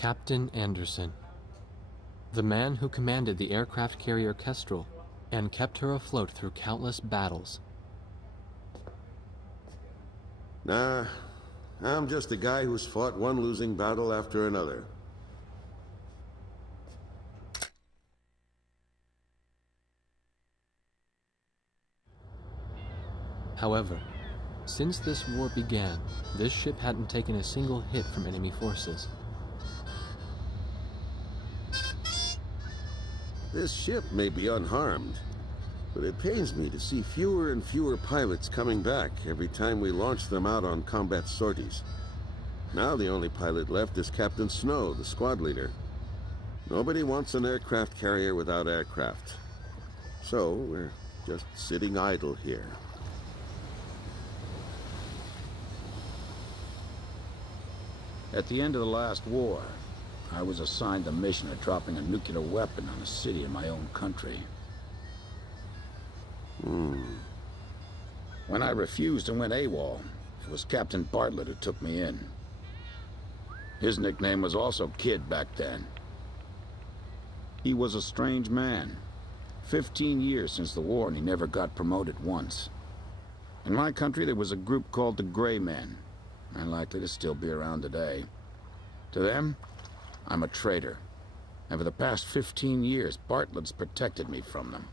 Captain Anderson, the man who commanded the aircraft carrier Kestrel and kept her afloat through countless battles. Nah, I'm just a guy who's fought one losing battle after another. However, since this war began, this ship hadn't taken a single hit from enemy forces. This ship may be unharmed, but it pains me to see fewer and fewer pilots coming back every time we launch them out on combat sorties. Now the only pilot left is Captain Snow, the squad leader. Nobody wants an aircraft carrier without aircraft. So we're just sitting idle here. At the end of the last war, I was assigned the mission of dropping a nuclear weapon on a city in my own country. When I refused and went AWOL, it was Captain Bartlett who took me in. His nickname was also Kid back then. He was a strange man. 15 years since the war and he never got promoted once. In my country there was a group called the Gray Men. Unlikely to still be around today. To them, I'm a traitor. And for the past 15 years, Bartlett's protected me from them.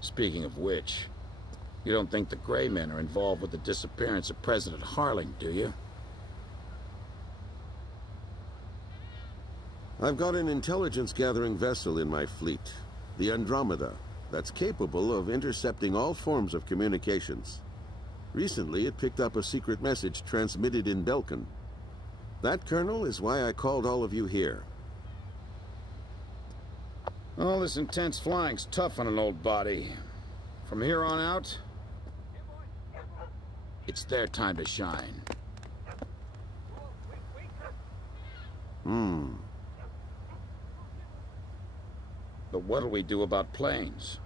Speaking of which, you don't think the Gray Men are involved with the disappearance of President Harling, do you? I've got an intelligence-gathering vessel in my fleet, the Andromeda, that's capable of intercepting all forms of communications. Recently, it picked up a secret message transmitted in Belkan. That, Colonel, is why I called all of you here. All this intense flying's tough on an old body. From here on out, it's their time to shine. But what'll we do about planes?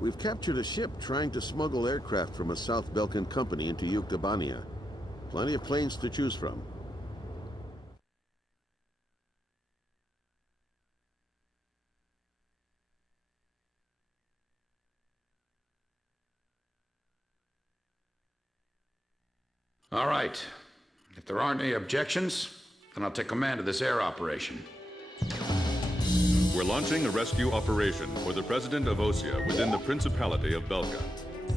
We've captured a ship trying to smuggle aircraft from a South Belkan company into Yuktabania. Plenty of planes to choose from. All right. If there aren't any objections, then I'll take command of this air operation. We're launching a rescue operation for the President of Osea within the Principality of Belka.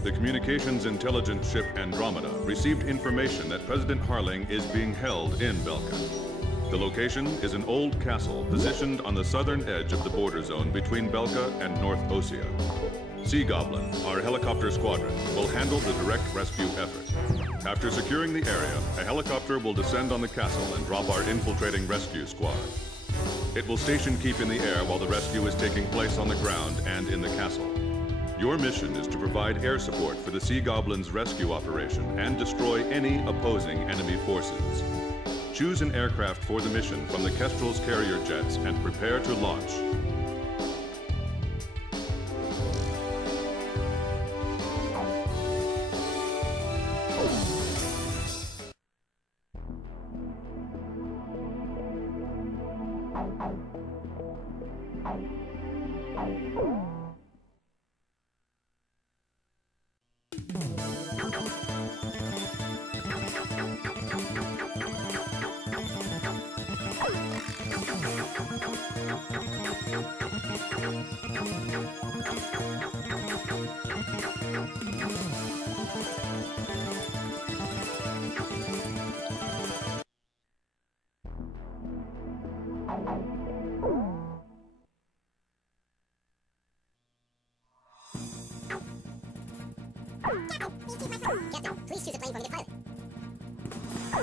The communications intelligence ship Andromeda received information that President Harling is being held in Belka. The location is an old castle positioned on the southern edge of the border zone between Belka and North Osea. Sea Goblin, our helicopter squadron, will handle the direct rescue effort. After securing the area, a helicopter will descend on the castle and drop our infiltrating rescue squad. It will station keep in the air while the rescue is taking place on the ground and in the castle. Your mission is to provide air support for the Sea Goblin's rescue operation and destroy any opposing enemy forces. Choose an aircraft for the mission from the Kestrel's carrier jets and prepare to launch. Captain, please choose a plane for me to pilot.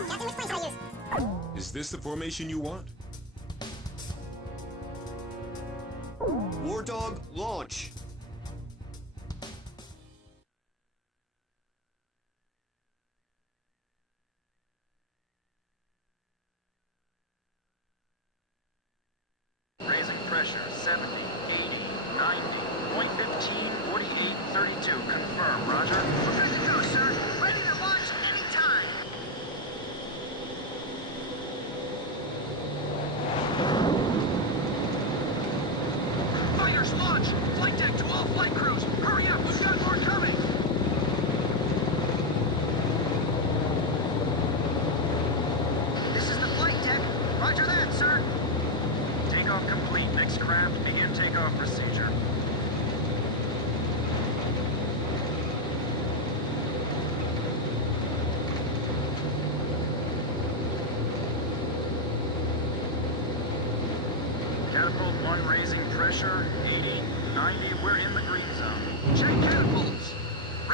Captain, which plane should I use? Is this the formation you want? War Dog, launch! Raising pressure, 70, 80, 90, point 15, 48, 32. Confirm, roger. We're good to go, sir. Ready to launch anytime.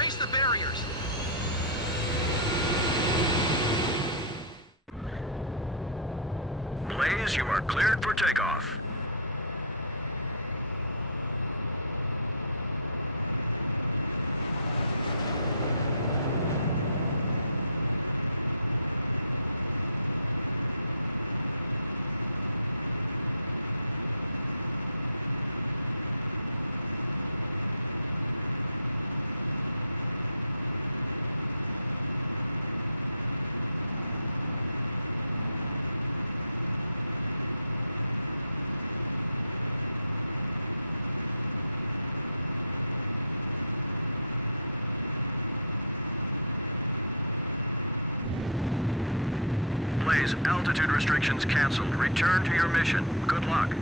Raise the barriers. Blaze, you are cleared for takeoff. Blaze, altitude restrictions canceled. Return to your mission. Good luck.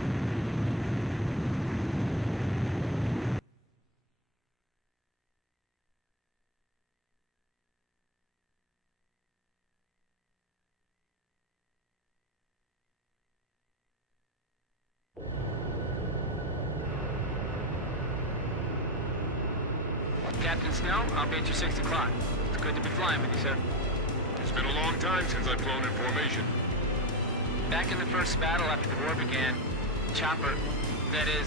Captain Snow, I'll be at your 6 o'clock. It's good to be flying with you, sir. It's been a long time since I've flown in formation. Back in the first battle after the war began, Chopper, that is,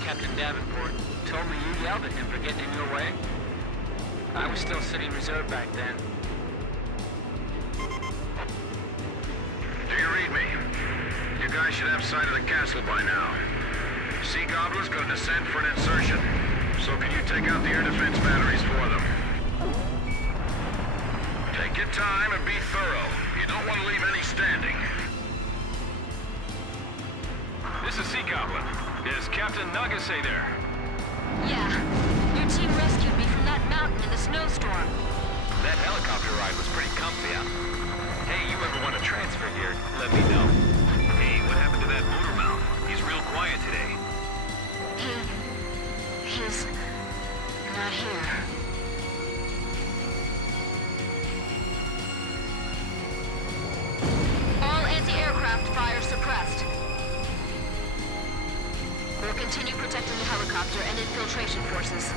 Captain Davenport, told me you yelled at him for getting in your way. I was still sitting reserve back then. Do you read me? You guys should have sight of the castle by now. Sea Goblin's gonna descend for an insertion. So can you take out the air defense batteries for them? Take your time and be thorough. You don't want to leave any standing. This is Sea Goblin. Is Captain Nagase there? Yeah. Your team rescued me from that mountain in the snowstorm. That helicopter ride was pretty comfy out. Hey, you ever want to transfer here? Let me know. Hey, what happened to that motor mount? He's real quiet today. He's not here. All anti-aircraft fire suppressed. We'll continue protecting the helicopter and infiltration forces.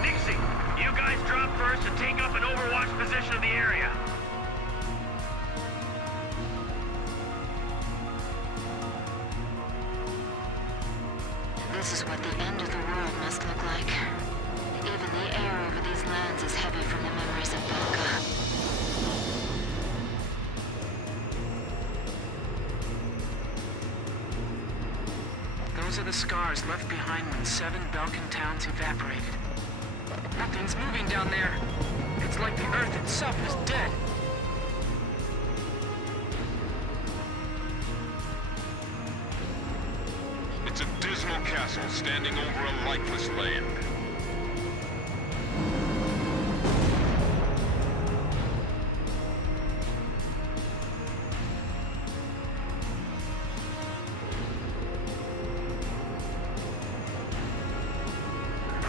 Nixie, you guys drop first and take up an overwatch position of the area. This is what the end of the world must look like. Even the air over these lands is heavy from the memories of Belka. Those are the scars left behind when 7 Belkan towns evaporated. Nothing's moving down there. It's like the Earth itself is dead. It's a dismal castle standing over a lifeless land.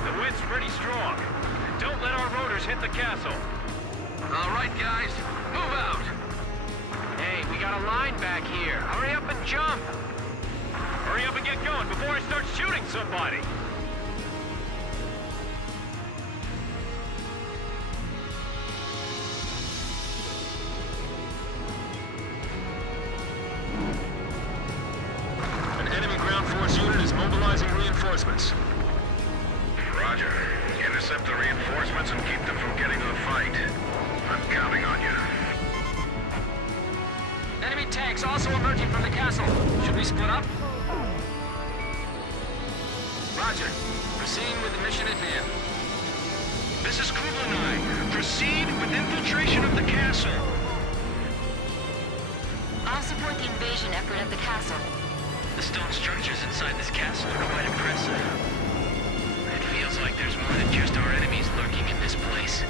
The wind's pretty strong. Don't let our rotors hit the castle. All right, guys, move out. Hey, we got a line back here. Hurry up and jump. Hurry up and get going before I start shooting somebody. An enemy ground force unit is mobilizing reinforcements. Roger. Intercept the reinforcements and keep them from getting to the fight. I'm counting on you. Enemy tanks also emerging from the castle. Should we split up? Roger. Proceed with the mission at hand. This is Kublai. Proceed with infiltration of the castle. I'll support the invasion effort at the castle. The stone structures inside this castle are quite impressive. It feels like there's more than just our enemies lurking in this place.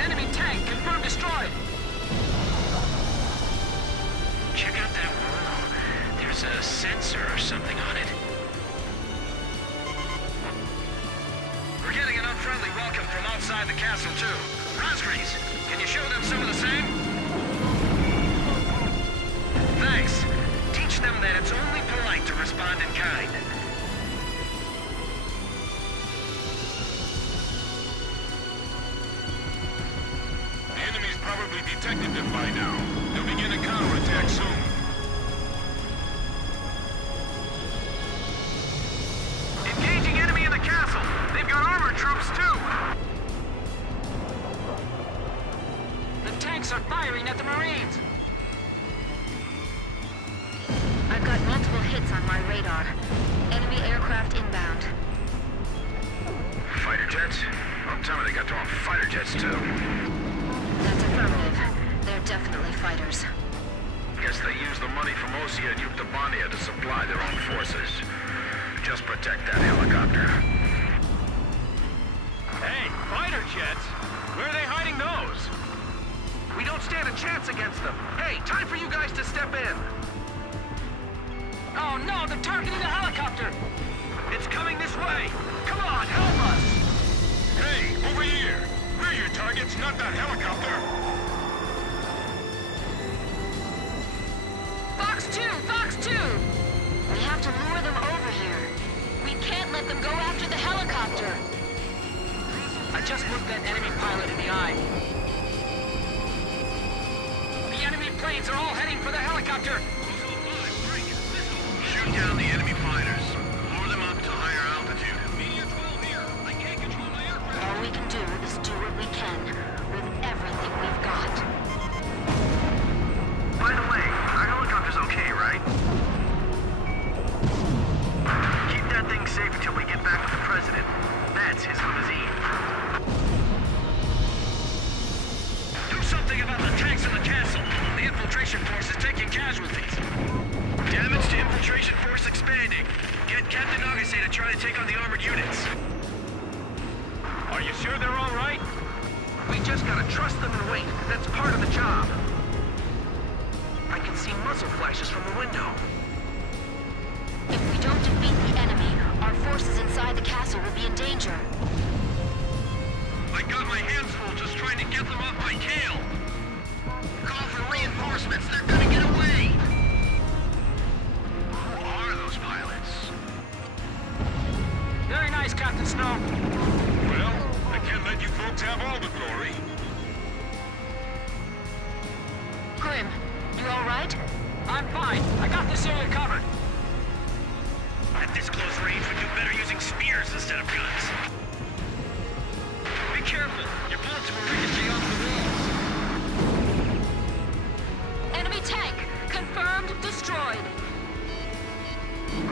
Enemy tank confirmed destroyed! Check out that wall. There's a sensor or something on it. We're getting an unfriendly welcome from outside the castle, too. Rosgreaves, can you show them some of the same? Thanks. Teach them that it's only respond in kind. The enemy's probably detected them by now. They'll begin a counterattack soon. Engaging enemy in the castle! They've got armored troops, too! The tanks are firing at the Marines! I've got multiple hits on my radar. Enemy aircraft inbound. Fighter jets? Well, tell me they got their own fighter jets, too. That's affirmative. They're definitely fighters. Guess they use the money from Osea and Yuktobania to supply their own forces. Just protect that helicopter. Hey, fighter jets? Where are they hiding those? We don't stand a chance against them. Hey, time for you guys to step in. Oh no, they're targeting the helicopter! It's coming this way. Come on, help us! Hey, over here! We're your targets, not that helicopter! Fox 2! Fox 2! We have to lure them over here. We can't let them go after the helicopter. I just looked that enemy pilot in the eye. The enemy planes are all heading for the helicopter! Shoot down the enemy fighters. Lure them up to higher altitude. Media 12 here. I can't control my aircraft. All we can do is do what we can with everything we've got. By the way, our helicopter's okay, right? Keep that thing safe until we get back with the president. That's his limousine. Do something about the tanks in the castle. The infiltration force is taking casualties. Damage to infiltration force expanding. Get Captain August to try to take on the armored units. Are you sure they're all right? We just gotta trust them and wait. That's part of the job. I can see muzzle flashes from the window. If we don't defeat the enemy, our forces inside the castle will be in danger. I got my hands full just trying to get them off my tail. Call for reinforcements. They're gonna get away. Who are those pilots? Very nice, Captain Snow. Well, I can't let you folks have all the glory. Grim, you all right? I'm fine. I got this area covered. At this close range, we do better using spears instead of guns. Be careful. Your bullets will ricochet off the walls. Enemy tank! Confirmed destroyed.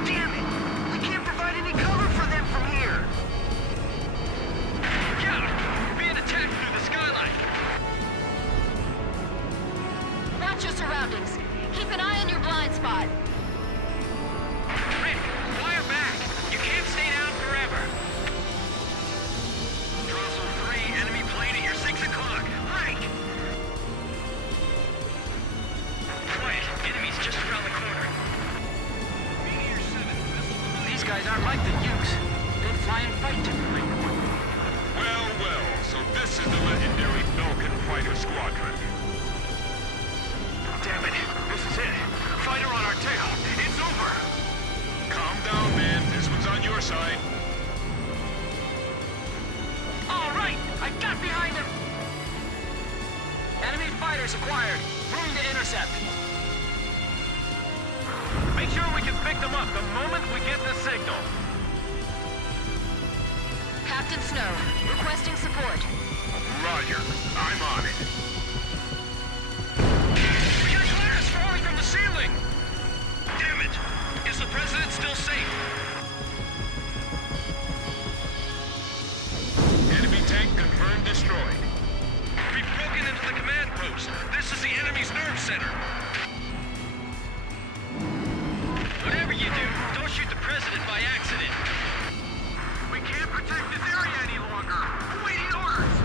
Damn it! We can't provide any cover for them from here! Look out! We're being attacked through the skylight! Watch your surroundings. Keep an eye on your blind spot. Rick, fire back! You can't stay down forever! Drossel 3, enemy plane at your 6 o'clock! Right! Quiet, enemy's just around the corner. Meteor 7, These guys aren't like the Ukes. They fly and fight differently. Well, well, so this is the legendary Belkan Fighter Squadron. Damn it, this is it. Fighter on our tail. It's over. Calm down, man. This one's on your side. All right! I got behind him! Enemy fighters acquired. Room to intercept. Make sure we can pick them up the moment we get the signal. Captain Snow, requesting support. Roger. I'm on it. We got glass falling from the ceiling! Damn it! Is the president still safe? Enemy tank confirmed destroyed. We've broken into the command post. This is the enemy's nerve center. Whatever you do, don't shoot the president by accident. We can't protect this area any longer. Waiting orders.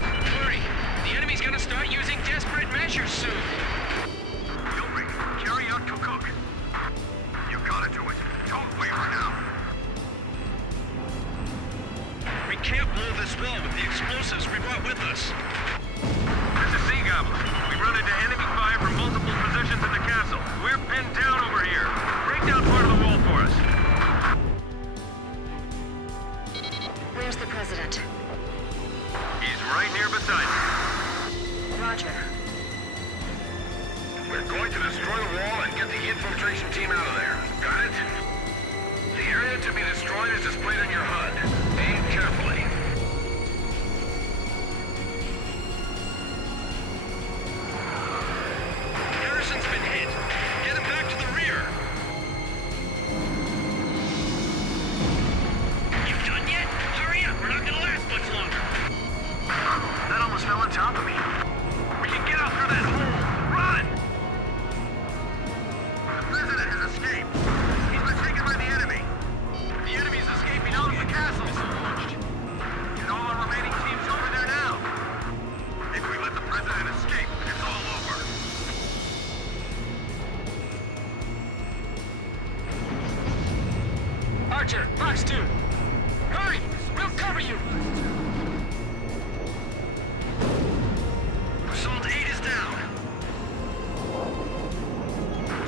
Don't worry. The enemy's gonna start using desperate measures soon. Gilby, carry out Kukuk. You gotta do it. Don't waver now. We can't blow this wall with the explosives we brought with us. This is Sea Goblin. We run into enemy fire from multiple positions in the castle. We're pinned down over here. Break down part of extraction team out of there. Got it? The area to be destroyed is displayed on your HUD. Aim carefully. Harrison's been hit. Get him back to the rear. You done yet? Hurry up, we're not gonna last much longer. That almost fell on top of me. We can get out through that hole. Run! The president has escaped. He's been taken by the enemy. The enemy's escaping out of the castle. Get all our remaining teams over there now. If we let the president escape, it's all over. Archer, Fox 2. Hurry! We'll cover you! Assault 8 is down.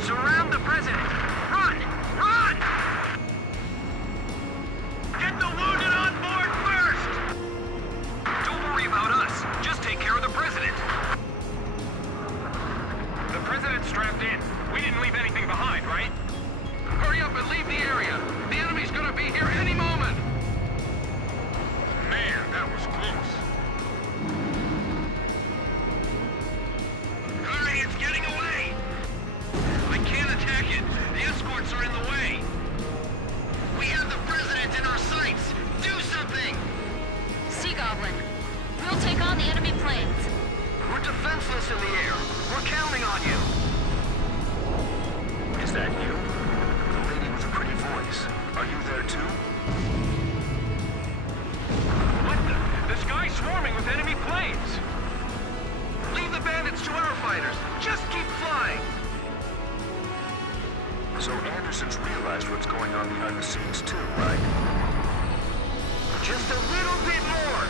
Surround the president. Run! Run! Get the wounded on board first! Don't worry about us. Just take care of the president. The president's strapped in. We didn't leave anything behind, right? Hurry up and leave the area. The enemy's gonna be here any moment. Man, that was close. Hurry, it's getting away! I can't attack it. The escorts are in the way. We have the president in our sights. Do something! Sea Goblin, we'll take on the enemy planes. We're defenseless in the air. We're counting on you. Is that you? The lady with a pretty voice. Are you there too? What the? The sky's swarming with enemy planes. Leave the bandits to our fighters. Just keep flying. So Anderson's realized what's going on behind the scenes too, right? Just a little bit more.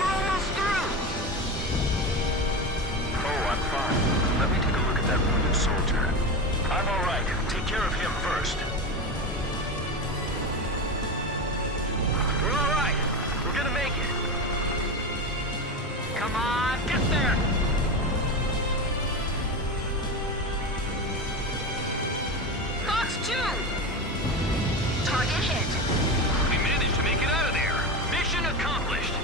We're almost through. Oh, I'm fine. Let me take a look at that wounded soldier. I'm all right. Take care of him first. We're all right. We're gonna make it. Come on, get there! Fox 2! Target hit. We managed to make it out of there. Mission accomplished.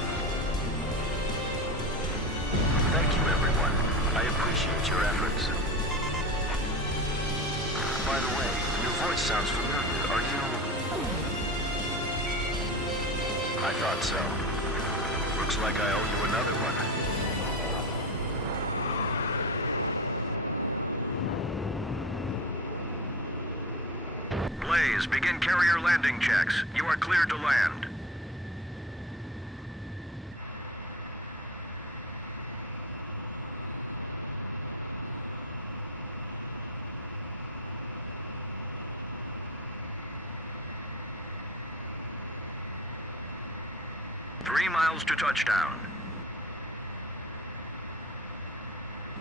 Thank you, everyone. I appreciate your efforts. By the way, your voice sounds familiar. Are you... I thought so. Looks like I owe you another one. Blaze, begin carrier landing checks. You are cleared to land. Miles to touchdown.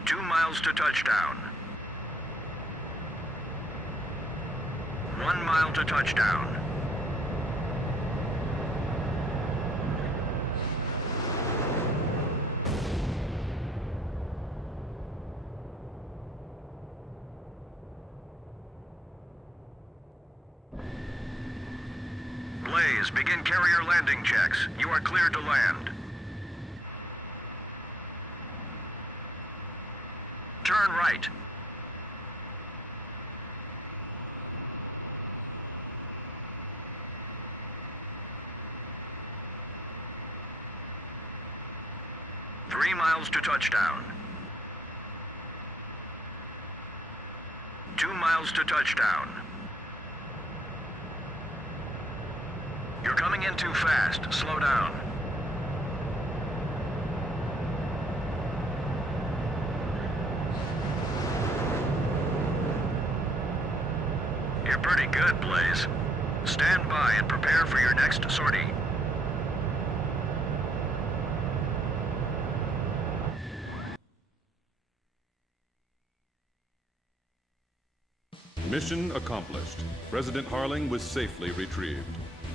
2 miles to touchdown. 1 mile to touchdown. Blaze, begin carrier landing checks. You are cleared to land. Turn right. Three miles to touchdown. 2 miles to touchdown. You're coming in too fast. Slow down. You're pretty good, Blaze. Stand by and prepare for your next sortie. Mission accomplished. President Harling was safely retrieved.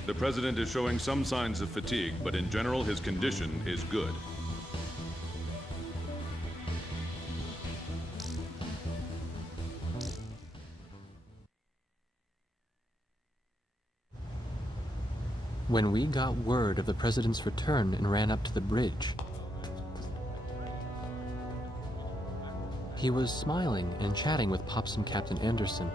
The President is showing some signs of fatigue, but in general his condition is good. When we got word of the President's return and ran up to the bridge, he was smiling and chatting with Pops and Captain Anderson.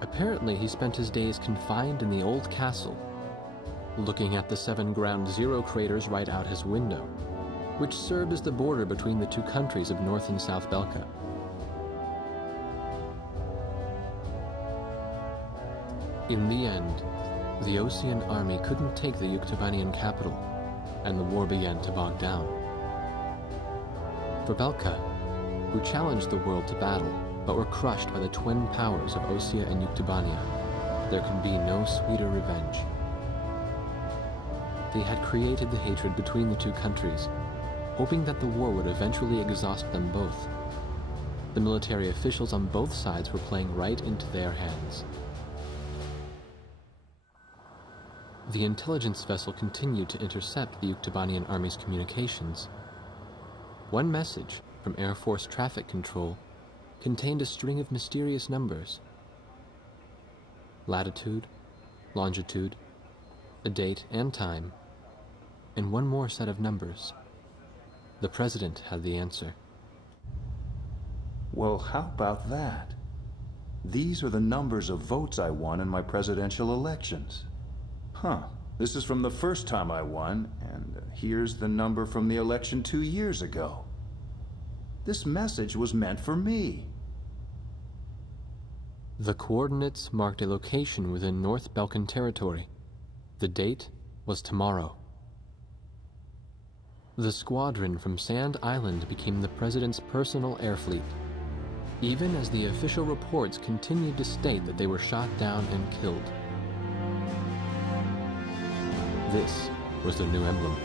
Apparently, he spent his days confined in the old castle, looking at the 7 Ground Zero craters right out his window, which served as the border between the 2 countries of North and South Belka. In the end, the Osean army couldn't take the Yuktobanian capital, and the war began to bog down. For Belka, who challenged the world to battle, but were crushed by the twin powers of Osea and Yuktobania, there could be no sweeter revenge. They had created the hatred between the 2 countries, hoping that the war would eventually exhaust them both. The military officials on both sides were playing right into their hands. The intelligence vessel continued to intercept the Yuktobanian army's communications. One message from Air Force Traffic Control contained a string of mysterious numbers. Latitude, longitude, a date and time, and one more set of numbers. The President had the answer. Well, how about that? These are the numbers of votes I won in my presidential elections. Huh, this is from the first time I won, and here's the number from the election 2 years ago. This message was meant for me. The coordinates marked a location within North Balkan territory. The date was tomorrow. The squadron from Sand Island became the President's personal air fleet, even as the official reports continued to state that they were shot down and killed. This was the new emblem.